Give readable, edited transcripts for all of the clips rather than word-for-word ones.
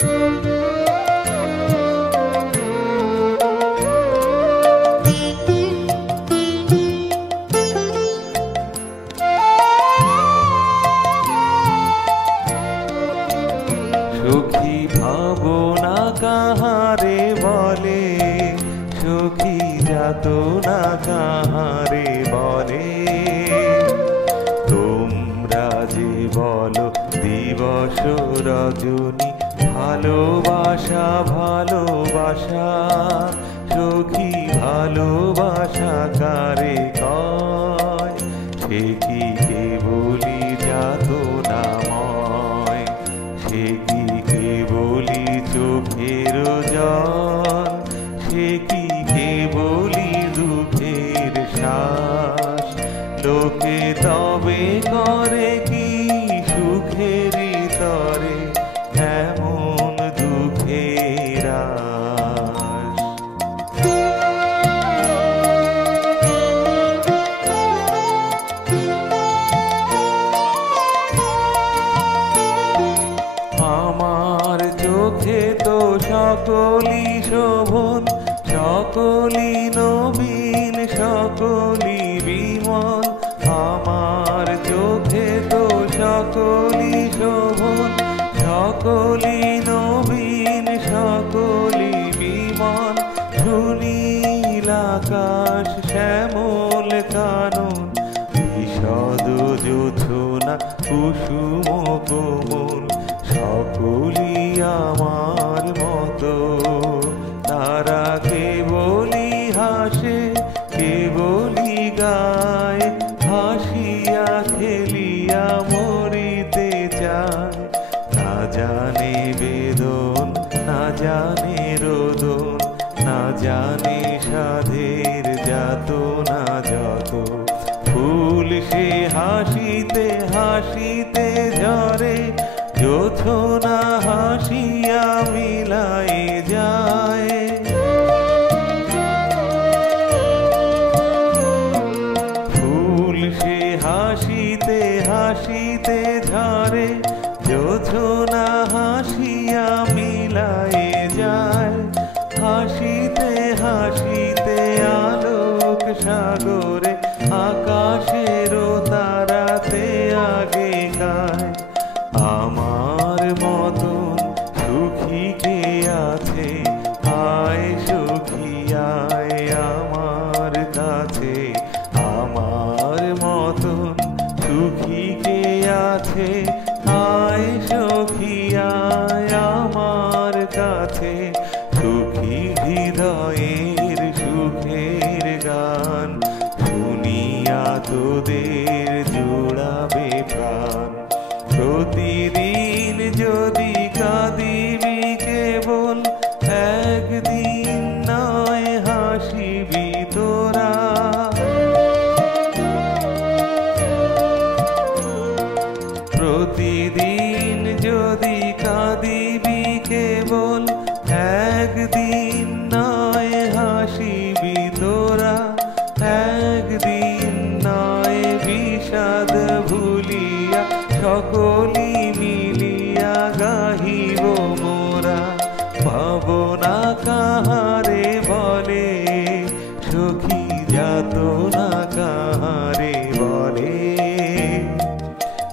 সখী ভাবনা কাহারে বলে, সখী যাতনা কাহারে বলে। তোমরা যে বলো দিবস রজনী, ভালোবাসা ভালোবাসা, সখী ভালোবাসা কারে কয়? সে কি কেবলি যাতনাময়, সে কি কেবলি চোখের জল, সে কি কেবলি দুঃখের শ্বাস। লোকে তবে করে কি সুখের তরে এমন দুঃখের আশ। আমার চোখে তো সকলি শোভন, সকলি নবীন, সকলি বিমল। আমার চোখে তো সকলি শোভন, সকলি নবীন, সকলি বিমল। সুনীল আকাশ শ্যামল কানন, বিশদ জোছনা কুসুম কোমল। সকলি আমার মতো, তারা কেবলি হাসে, কেবলি গায়, হাসিয়া খেলিয়া মরিতে চায়। না জানে বেদন, না জানে রোদন, না জানে সাধের যাতনা যত। ফুল সে হাসিতে হাসিতে ঝরে, জোছনা হাসিয়া মিলাই যায়। ফুল সে হাসিতে হাসিতে ঝরে, জোছনা হাসিয়া মিলাই যায়। হাসিতে হাসিতে আলোক সাগরে, আকাশেরও তারাতে আগে গায়। আমার মতন সুখী কে আছে, আয় সুখী আয় আমার কাছে। আমার মতন সুখী কে আছে, আয় সুখী আয় আমার কাছে। সুখী হৃদয়ের সুখের গান, শুনিয়া তোদের জোড়াবে প্রাণ। প্রতিদিন যদি কাঁদিবি কেবল, একদিন নয় হাসিবি তোরা। প্রতিদিন যদি কাঁদিবি কেবল, একদিন নয় হাসিবি তোরা। একদিন নয় বিষাদ ভুলিয়া, সকলি মিলিয়া গাহিব মোরা। ভাবনা কাহারে বলে, সখী যাতনা কাহারে বলে।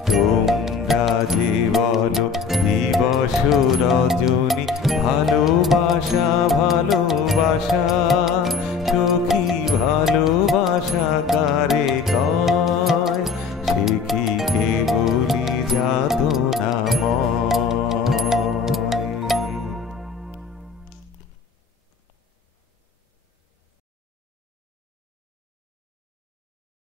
তোমরা যে বলো দিবস রজনী, ভালোবাসা ভালোবাসা, সখী ভালোবাসা কারে।